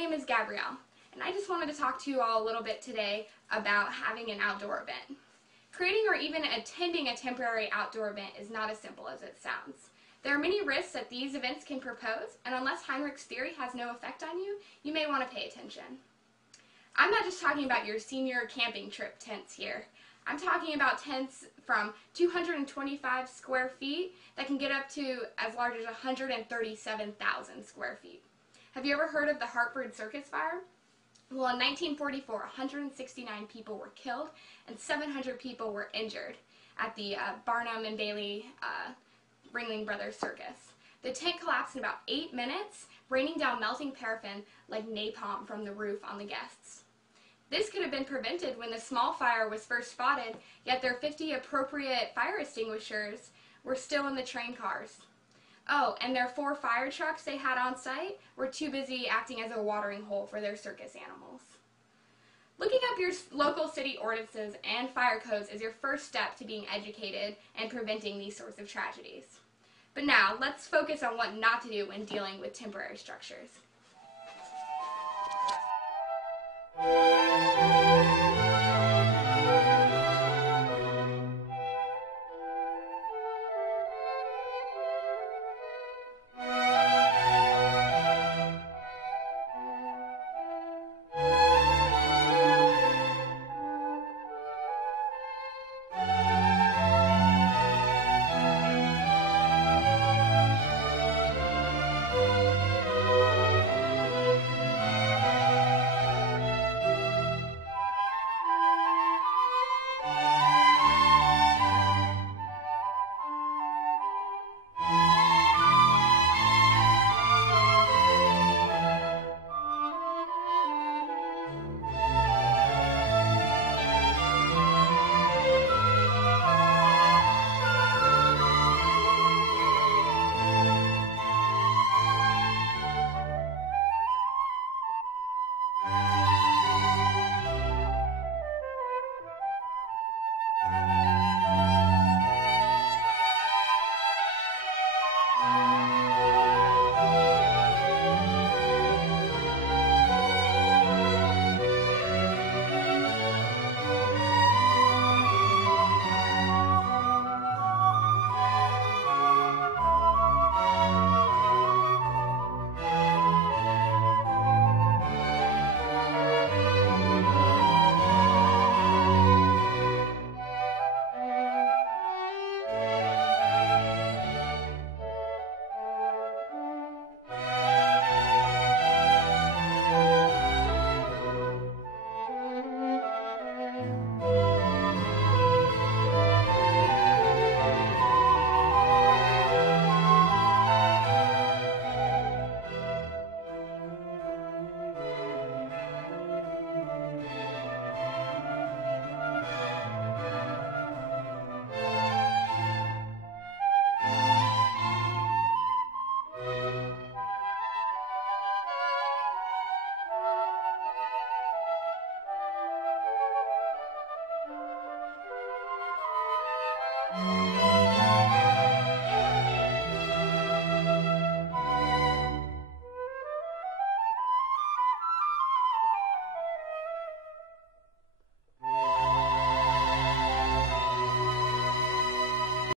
name is Gabrielle, and I just wanted to talk to you all a little bit today about having an outdoor event. Creating or even attending a temporary outdoor event is not as simple as it sounds. There are many risks that these events can propose, and unless Heinrich's theory has no effect on you, you may want to pay attention. I'm not just talking about your senior camping trip tents here. I'm talking about tents from 225 square feet that can get up to as large as 137,000 square feet. Have you ever heard of the Hartford Circus Fire? Well, in 1944, 169 people were killed and 700 people were injured at the Barnum and Bailey Ringling Brothers Circus. The tent collapsed in about 8 minutes, raining down melting paraffin like napalm from the roof on the guests. This could have been prevented when the small fire was first spotted, yet their 50 appropriate fire extinguishers were still in the train cars. Oh, and their 4 fire trucks they had on site were too busy acting as a watering hole for their circus animals. Looking up your local city ordinances and fire codes is your first step to being educated and preventing these sorts of tragedies. But now, let's focus on what not to do when dealing with temporary structures.